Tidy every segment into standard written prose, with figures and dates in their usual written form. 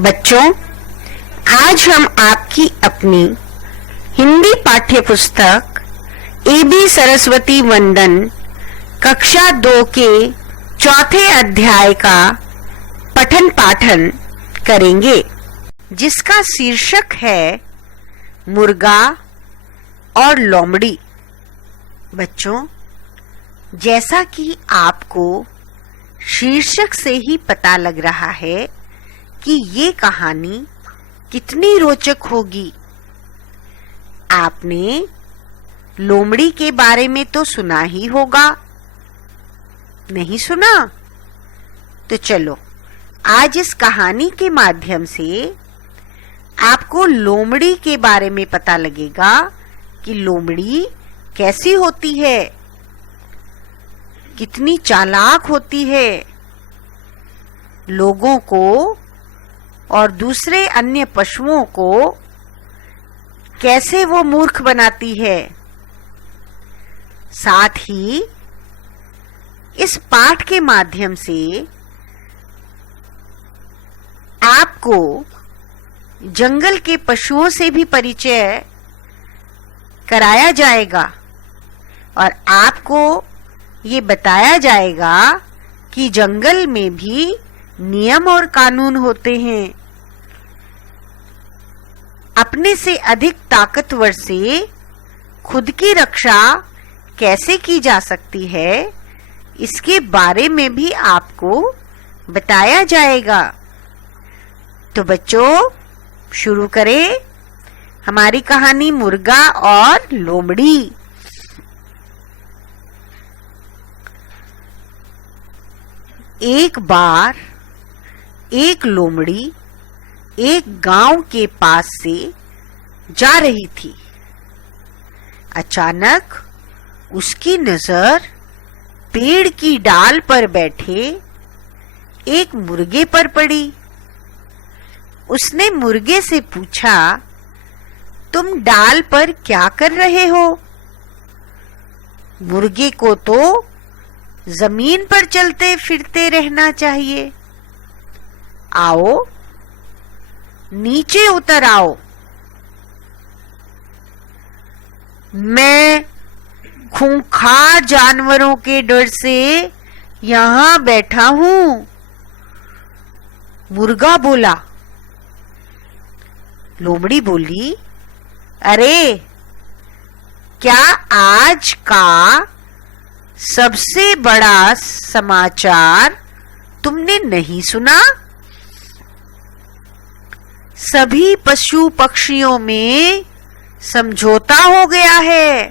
बच्चों, आज हम आपकी अपनी हिंदी पाठ्य पुस्तक एबी सरस्वती वंदन कक्षा 2 के चौथे अध्याय का पठन पाठन करेंगे, जिसका शीर्षक है मुर्गा और लोमड़ी। बच्चों, जैसा कि आपको शीर्षक से ही पता लग रहा है कि ये कहानी कितनी रोचक होगी। आपने लोमड़ी के बारे में तो सुना ही होगा, नहीं सुना? तो चलो, आज इस कहानी के माध्यम से आपको लोमड़ी के बारे में पता लगेगा कि लोमड़ी कैसी होती है, कितनी चालाक होती है, लोगों को और दूसरे अन्य पशुओं को कैसे वो मूर्ख बनाती है। साथ ही इस पाठ के माध्यम से आपको जंगल के पशुओं से भी परिचय कराया जाएगा और आपको ये बताया जाएगा कि जंगल में भी नियम और कानून होते हैं। अपने से अधिक ताकतवर से खुद की रक्षा कैसे की जा सकती है, इसके बारे में भी आपको बताया जाएगा। तो बच्चों, शुरू करें हमारी कहानी मुर्गा और लोमड़ी। एक बार एक लोमड़ी एक गांव के पास से जा रही थी। अचानक उसकी नजर पेड़ की डाल पर बैठे एक मुर्गे पर पड़ी। उसने मुर्गे से पूछा, तुम डाल पर क्या कर रहे हो? मुर्गे को तो जमीन पर चलते फिरते रहना चाहिए। आओ, नीचे उतर आओ। मैं खूंखार जानवरों के डर से यहां बैठा हूं, मुर्गा बोला। लोमड़ी बोली, अरे क्या आज का सबसे बड़ा समाचार तुमने नहीं सुना? सभी पशु पक्षियों में समझौता हो गया है।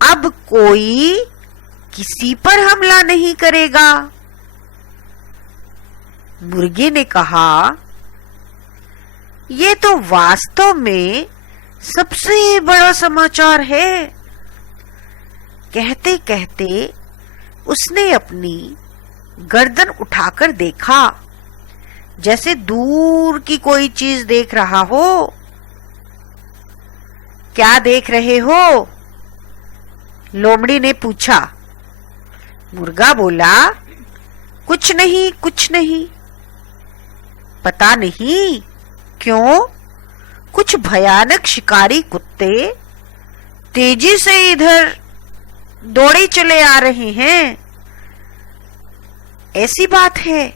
अब कोई किसी पर हमला नहीं करेगा। मुर्गे ने कहा, ये तो वास्तव में सबसे बड़ा समाचार है। कहते कहते उसने अपनी गर्दन उठाकर देखा, जैसे दूर की कोई चीज देख रहा हो। क्या देख रहे हो? लोमड़ी ने पूछा। मुर्गा बोला, कुछ नहीं, कुछ नहीं। पता नहीं क्यों कुछ भयानक शिकारी कुत्ते तेजी से इधर दौड़े चले आ रहे हैं। ऐसी बात है?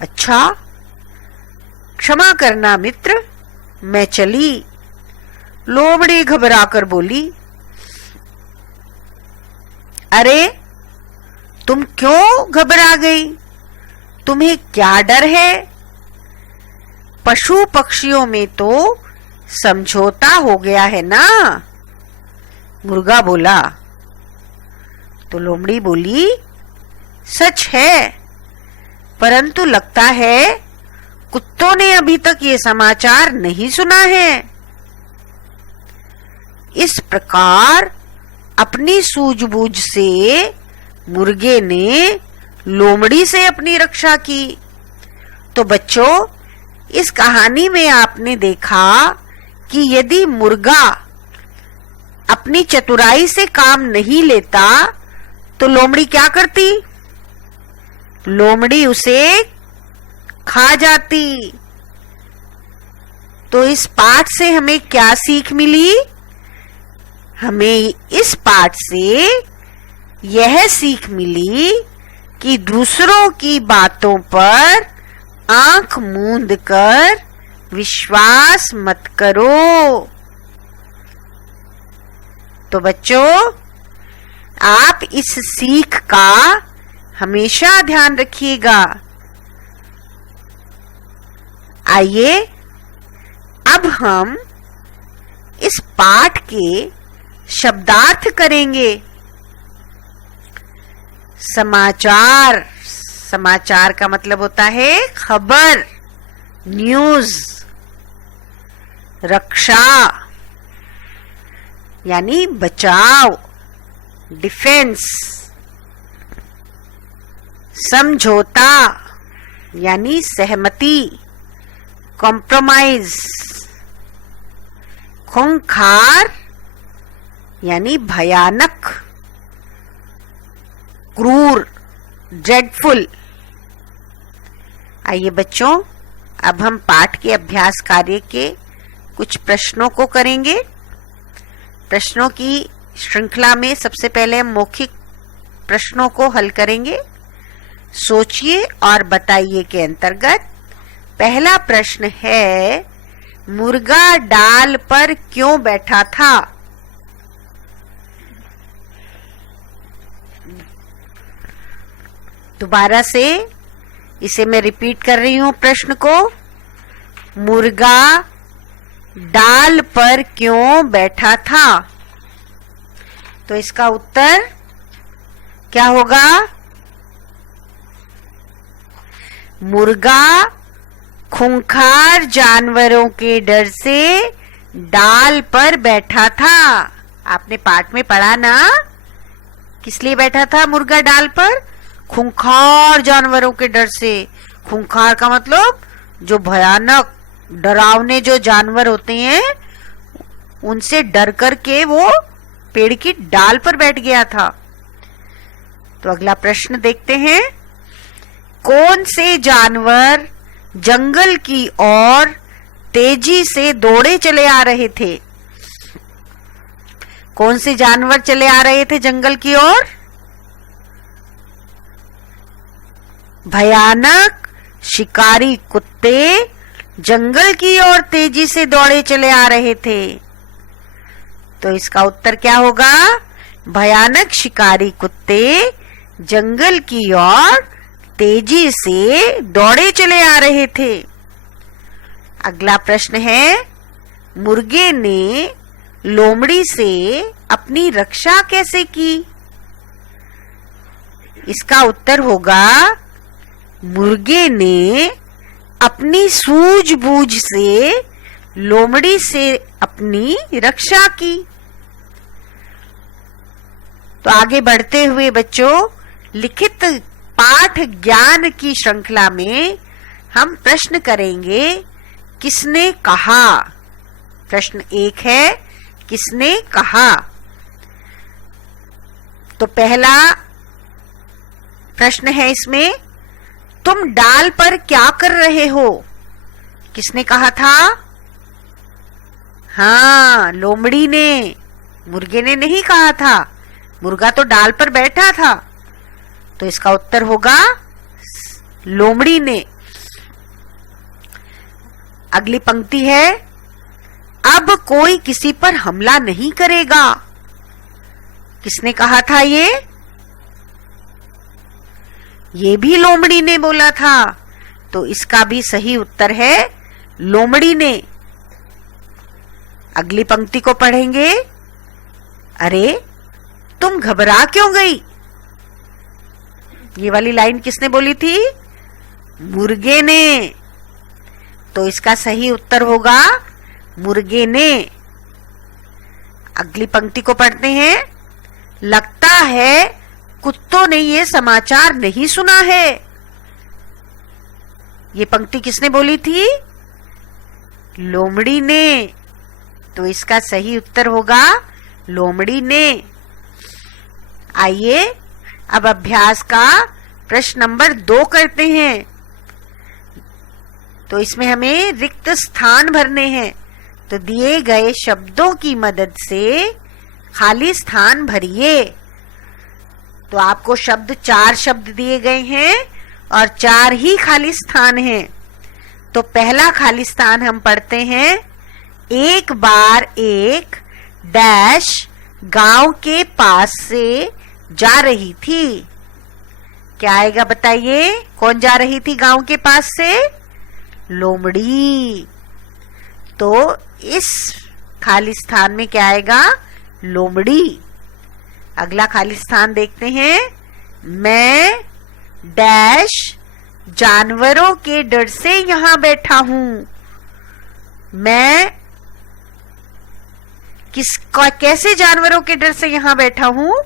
अच्छा, क्षमा करना मित्र, मैं चली। लोमड़ी घबराकर बोली। अरे, तुम क्यों घबरा गई? तुम्हें क्या डर है? पशु पक्षियों में तो समझौता हो गया है ना? मुर्गा बोला। तो लोमड़ी बोली, सच है, परंतु लगता है कुत्तों ने अभी तक ये समाचार नहीं सुना है। इस प्रकार अपनी सूझबूझ से मुर्गे ने लोमड़ी से अपनी रक्षा की। तो बच्चों, इस कहानी में आपने देखा कि यदि मुर्गा अपनी चतुराई से काम नहीं लेता तो लोमड़ी क्या करती? लोमड़ी उसे खा जाती। तो इस पाठ से हमें क्या सीख मिली? हमें इस पाठ से यह सीख मिली कि दूसरों की बातों पर आंख मूंद कर विश्वास मत करो। तो बच्चों, आप इस सीख का हमेशा ध्यान रखिएगा। आइए अब हम इस पाठ के शब्दार्थ करेंगे। समाचार, समाचार का मतलब होता है खबर, न्यूज। रक्षा यानी बचाव, डिफेंस। समझौता यानी सहमति, कॉम्प्रोमाइज। खूंखार यानी भयानक, क्रूर, ड्रेडफुल। आइए बच्चों, अब हम पाठ के अभ्यास कार्य के कुछ प्रश्नों को करेंगे। प्रश्नों की श्रृंखला में सबसे पहले हम मौखिक प्रश्नों को हल करेंगे। सोचिए और बताइए के अंतर्गत पहला प्रश्न है, मुर्गा डाल पर क्यों बैठा था? दोबारा से इसे मैं रिपीट कर रही हूं प्रश्न को। मुर्गा डाल पर क्यों बैठा था? तो इसका उत्तर क्या होगा? मुर्गा खूंखार जानवरों के डर से डाल पर बैठा था। आपने पाठ में पढ़ा ना, किस लिए बैठा था मुर्गा डाल पर? खूंखार जानवरों के डर से। खूंखार का मतलब जो भयानक डरावने जो जानवर होते हैं, उनसे डर करके वो पेड़ की डाल पर बैठ गया था। तो अगला प्रश्न देखते हैं, कौन से जानवर जंगल की ओर तेजी से दौड़े चले आ रहे थे? कौन से जानवर चले आ रहे थे जंगल की ओर? भयानक शिकारी कुत्ते जंगल की ओर तेजी से दौड़े चले आ रहे थे। तो इसका उत्तर क्या होगा? भयानक शिकारी कुत्ते जंगल की ओर तेजी से दौड़े चले आ रहे थे। अगला प्रश्न है, मुर्गे ने लोमड़ी से अपनी रक्षा कैसे की? इसका उत्तर होगा, मुर्गे ने अपनी सूझबूझ से लोमड़ी से अपनी रक्षा की। तो आगे बढ़ते हुए बच्चों, लिखित पाठ ज्ञान की श्रृंखला में हम प्रश्न करेंगे, किसने कहा? प्रश्न 1 है, किसने कहा? तो पहला प्रश्न है इसमें, तुम डाल पर क्या कर रहे हो? किसने कहा था? हाँ, लोमड़ी ने। मुर्गे ने नहीं कहा था, मुर्गा तो डाल पर बैठा था। तो इसका उत्तर होगा लोमड़ी ने। अगली पंक्ति है, अब कोई किसी पर हमला नहीं करेगा। किसने कहा था ये भी लोमड़ी ने बोला था। तो इसका भी सही उत्तर है लोमड़ी ने। अगली पंक्ति को पढ़ेंगे, अरे तुम घबरा क्यों गई? ये वाली लाइन किसने बोली थी? मुर्गे ने। तो इसका सही उत्तर होगा मुर्गे ने। अगली पंक्ति को पढ़ते हैं, लगता है कुत्तों ने ये समाचार नहीं सुना है। ये पंक्ति किसने बोली थी? लोमड़ी ने। तो इसका सही उत्तर होगा लोमड़ी ने। आइए अब अभ्यास का प्रश्न नंबर 2 करते हैं। तो इसमें हमें रिक्त स्थान भरने हैं। तो दिए गए शब्दों की मदद से खाली स्थान भरिए। तो आपको 4 शब्द दिए गए हैं और 4 ही खाली स्थान हैं। तो पहला खाली स्थान हम पढ़ते हैं। एक बार एक डैश गांव के पास से जा रही थी। क्या आएगा बताइए? कौन जा रही थी गांव के पास से? लोमड़ी। तो इस खाली स्थान में क्या आएगा? लोमड़ी। अगला खाली स्थान देखते हैं। मैं डैश जानवरों के डर से यहां बैठा हूं। मैं कैसे जानवरों के डर से यहां बैठा हूं?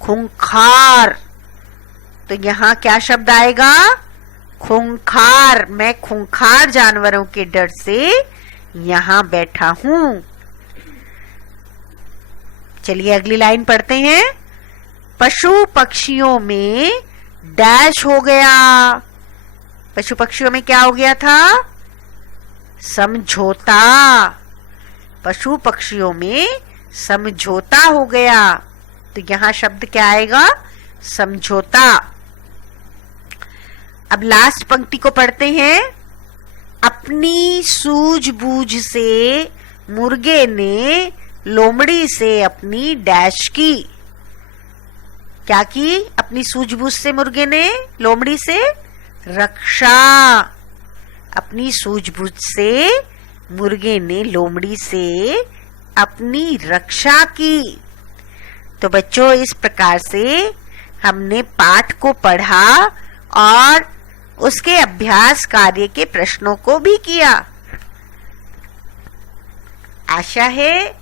खूंखार। तो यहां क्या शब्द आएगा? खूंखार। मैं खूंखार जानवरों के डर से यहां बैठा हूं। चलिए अगली लाइन पढ़ते हैं। पशु पक्षियों में डैश हो गया। पशु पक्षियों में क्या हो गया था? समझौता। पशु पक्षियों में समझौता हो गया। तो यहां शब्द क्या आएगा? समझौता। अब लास्ट पंक्ति को पढ़ते हैं। अपनी सूझबूझ से मुर्गे ने लोमड़ी से अपनी डैश की। क्या की? अपनी सूझबूझ से मुर्गे ने लोमड़ी से रक्षा। अपनी सूझबूझ से मुर्गे ने लोमड़ी से अपनी रक्षा की। तो बच्चों, इस प्रकार से हमने पाठ को पढ़ा और उसके अभ्यास कार्य के प्रश्नों को भी किया। आशा है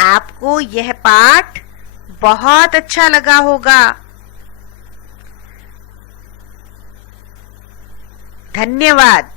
आपको यह पाठ बहुत अच्छा लगा होगा। धन्यवाद।